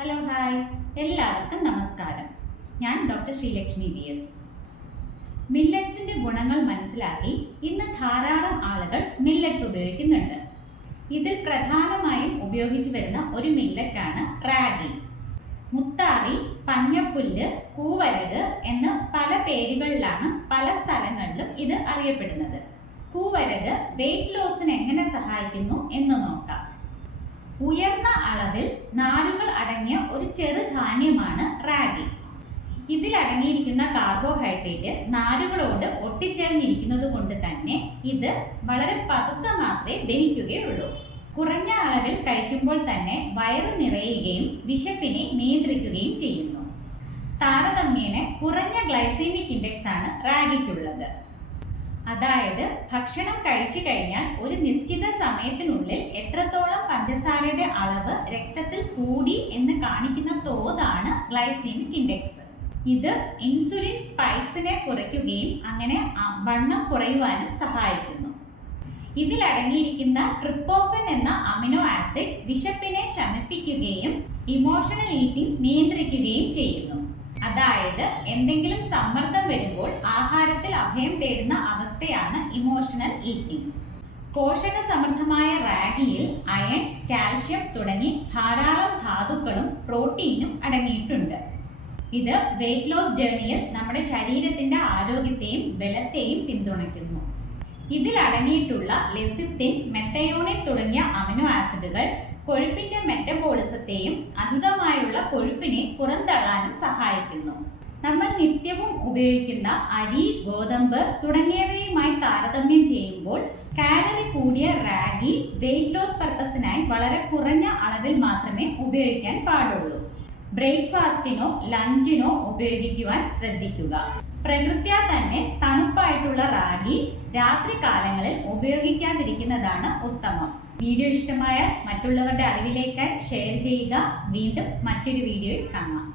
Hello hi, എല്ലാവർക്കും നമസ്കാരം. ഞാൻ ഡോക്ടർ ശ്രീലക്ഷ്മി BS. മില്ലറ്റ്സിന്റെ ഗുണങ്ങൾ മനസ്സിലാക്കി ഇന്ന് ധാരാളം ആളുകൾ മില്ലറ്റ്സ് ഉപയോഗിക്കുന്നുണ്ട്. ഇതിൽ പ്രധാനമായും ഉപയോഗിച്ചു വരുന്ന ഒരു മില്ലറ്റാണ് റാഗി. മുത്താറി, പഞ്ഞപ്പുല്ല്, കൂവരക് എന്ന പല പേരുകളിലാണ് പല സ്ഥലങ്ങളിലും ഇത് അറിയപ്പെടുന്നത്. കൂവരക് വെയിറ്റ് ലോസിന് എങ്ങനെ സഹായിക്കുന്നു എന്ന് നോക്കാം. ഉയർന്ന അളവിൽ നാരുകൾ അടങ്ങിയ ഒരു ചെറുധാന്യമാണ് റാഗി. ഇതിൽ അടങ്ങിയിരിക്കുന്ന കാർബോഹൈഡ്രേറ്റ് നാരുകളോട് ഒട്ടിച്ചേർന്നിരിക്കുന്നത് കൊണ്ട് തന്നെ ഇത് വളരെ പതുക്കെ മാത്രമേ ദഹിക്കുകയുള്ളൂ. കുറഞ്ഞ അളവിൽ കഴിക്കുമ്പോൾ തന്നെ വയറ് നിറയുകയും വിശപ്പിനെ നിയന്ത്രിക്കുകയും ചെയ്യുന്നു. താരതമ്യേന കുറഞ്ഞ ഗ്ലൈസീമിക് ഇൻഡെക്സ് ആണ് റാഗിക്കുള്ളത്. അതായത് ഭക്ഷണം കഴിച്ചു കഴിഞ്ഞാൽ ഒരു നിശ്ചിത സമയത്തിനുള്ളിൽ എത്രത്തോളം പഞ്ചസാരയുടെ അളവ് രക്തത്തിൽ കൂടി എന്ന് കാണിക്കുന്ന തോതാണ് ഗ്ലൈസീമിക് ഇൻഡെക്സ്. ഇത് ഇൻസുലിൻ സ്പൈക്സിനെ കുറയ്ക്കുകയും അങ്ങനെ വണ്ണം കുറയുവാനും സഹായിക്കുന്നു. ഇതിൽ അടങ്ങിയിരിക്കുന്ന ട്രിപ്റ്റോഫൻ എന്ന അമിനോ ആസിഡ് വിശപ്പിനെ ശമിപ്പിക്കുകയും ഇമോഷണൽ ഈറ്റിംഗ് നിയന്ത്രിക്കുകയും ചെയ്യുന്നു. അതായത് എന്തെങ്കിലും സമ്മർദ്ദം വരുമ്പോൾ ആഹാരത്തിൽ അഭയം തേടുന്ന അവസ്ഥയാണ് ഇമോഷണൽ ഈറ്റിംഗ്. പോഷക സമൃദ്ധമായ റാഗിയിൽ അയൺ, കാൽഷ്യം തുടങ്ങി ധാരാളം ധാതുക്കളും പ്രോട്ടീനും അടങ്ങിയിട്ടുണ്ട്. ഇത് വെയിറ്റ് ലോസ് ജേർണിയിൽ നമ്മുടെ ശരീരത്തിന്റെ ആരോഗ്യത്തെയും ബലത്തെയും പിന്തുണയ്ക്കുന്നു. ഇതിൽ അടങ്ങിയിട്ടുള്ള ലെസിത്തിൻ, മെത്തയോണിൻ തുടങ്ങിയ അമിനോ ആസിഡുകൾ കൊഴുപ്പിന്റെ മെറ്റബോളിസത്തെയും അധികമായുള്ള കൊഴുപ്പിനെ പുറന്തള്ളാനും സഹായിക്കുന്നു. നമ്മൾ നിത്യവും ഉപയോഗിക്കുന്ന അരി, ഗോതമ്പ് തുടങ്ങിയവയുമായി താരതമ്യം ചെയ്യുമ്പോൾ കാലറി കൂടിയ റാഗി വെയിറ്റ് ലോസ് പർപ്പസിനായി വളരെ കുറഞ്ഞ അളവിൽ മാത്രമേ ഉപയോഗിക്കാൻ പാടുള്ളൂ. ബ്രേക്ക്ഫാസ്റ്റിനോ ലഞ്ചിനോ ഉപയോഗിക്കുവാൻ ശ്രദ്ധിക്കുക. പ്രകൃത്യാ തന്നെ തണുപ്പായിട്ടുള്ള റാഗി രാത്രി കാലങ്ങളിൽ ഉപയോഗിക്കാതിരിക്കുന്നതാണ് ഉത്തമം. വീഡിയോ ഇഷ്ടമായാൽ മറ്റുള്ളവരുടെ അറിവിലേക്കായി ഷെയർ ചെയ്യുക. വീണ്ടും മറ്റൊരു വീഡിയോയിൽ കാണാം.